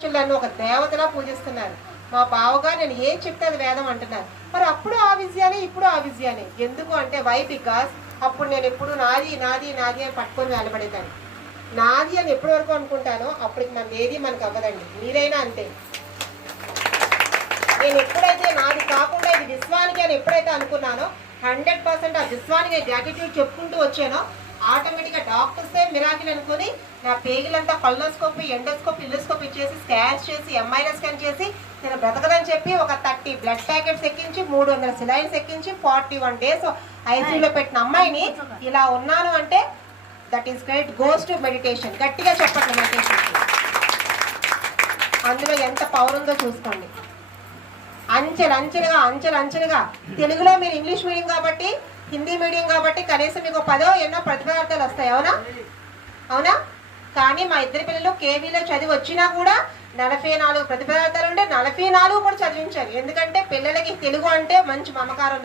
నన్ను ఒక దేవతలా పూజిస్తున్నారు. మా బావగా నేను ఏం చెప్తే అది వేదం అంటున్నారు. మరి అప్పుడు ఆ విజయాన్ని ఇప్పుడు ఆ విజయాన్ని ఎందుకు అంటే బికాస్ అప్పుడు నేను ఎప్పుడు నాది నాది నాది అని పట్టుకొని వేలపడేదాన్ని. నాది అని ఎప్పటి వరకు అనుకుంటానో అప్పటికి మనది ఏది మనకు అవ్వదండి. మీరైనా అంతే. నేను ఎప్పుడైతే నాది కాకుండా ఇది విశ్వానికి అని ఎప్పుడైతే అనుకున్నానో 100% ఆ విశ్వానికి గ్రాటిట్యూడ్ చెప్పుకుంటూ వచ్చానో ఆటోమేటిక్గా డాక్టర్సే మిరాకిల్ అనుకుని నా పేగులంతా కల్లోస్కోపీ ఎండోస్కోపీ ఇల్లోస్కోపీ చేసి స్కాన్స్ చేసి ఎంఐఆర్ స్కాన్ చేసి నేను బ్రతకదని చెప్పి ఒక 30 బ్లడ్ ప్యాకెట్స్ ఎక్కించి 300 సిలైన్స్ ఎక్కించి 41 డేస్ ఐసీయూలో పెట్టిన అమ్మాయిని ఇలా ఉన్నాను అంటే that is great goes to meditation. గట్టిగా చెప్పండి మెడిటేషన్. అందులో ఎంత పవర్ ఉందో చూసుకోండి. అంచెలంచెలుగా తెలుగులో మీరు ఇంగ్లీష్ మీడియం కాబట్టి హిందీ మీడియం కాబట్టి కనీసం మీకు 10 ఎన్నో ప్రతిపదార్థాలు వస్తాయి. అవునా? కానీ మా ఇద్దరి పిల్లలు కేవీలో చదివి వచ్చినా కూడా 44 ప్రతిపదార్థాలు ఉంటే 44 కూడా చదివించాలి. ఎందుకంటే పిల్లలకి తెలుగు అంటే మంచి మమకారం.